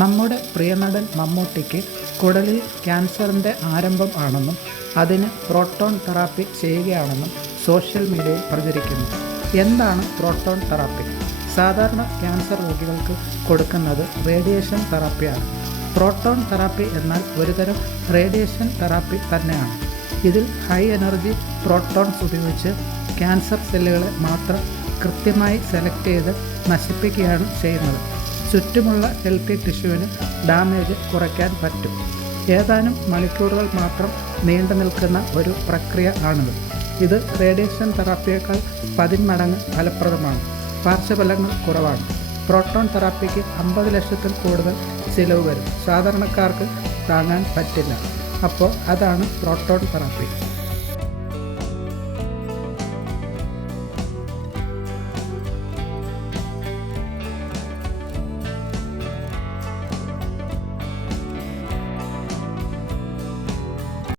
നമ്മുടെ പ്രിയനടൻ മമ്മൂട്ടിക്ക് കുടലിൽ ക്യാൻസറിന്റെ ആരംഭം ആണെന്നും അതിന് പ്രോട്ടോൺ തെറാപ്പി ചെയ്യുകയാണെന്നും സോഷ്യൽ മീഡിയയിൽ പ്രചരിക്കുന്നു. എന്താണ് പ്രോട്ടോൺ തെറാപ്പി? സാധാരണ ക്യാൻസർ രോഗികൾക്ക് കൊടുക്കുന്നത് റേഡിയേഷൻ തെറാപ്പിയാണ്. പ്രോട്ടോൺ തെറാപ്പി എന്നാൽ ഒരുതരം റേഡിയേഷൻ തെറാപ്പി തന്നെയാണ്. ഇതിൽ ഹൈ എനർജി പ്രോട്ടോൺസ് ഉപയോഗിച്ച് ക്യാൻസർ സെല്ലുകളെ മാത്രം കൃത്യമായി സെലക്ട് ചെയ്ത് നശിപ്പിക്കുകയാണ് ചെയ്യുന്നത്. ചുറ്റുമുള്ള ഹെൽത്തി ടിഷ്യൂവിന് ഡാമേജ് കുറയ്ക്കാൻ പറ്റും. ഏതാനും മണിക്കൂറുകൾ മാത്രം നീണ്ടു നിൽക്കുന്ന ഒരു പ്രക്രിയ ആണിത്. ഇത് റേഡിയേഷൻ തെറാപ്പിയേക്കാൾ പതിന്മടങ്ങ് ഫലപ്രദമാണ്. പാർശ്വഫലങ്ങൾ കുറവാണ്. പ്രോട്ടോൺ തെറാപ്പിക്ക് അമ്പത് ലക്ഷത്തിൽ കൂടുതൽ ചിലവ് വരും. സാധാരണക്കാർക്ക് താങ്ങാൻ പറ്റില്ല. അപ്പോൾ അതാണ് പ്രോട്ടോൺ തെറാപ്പി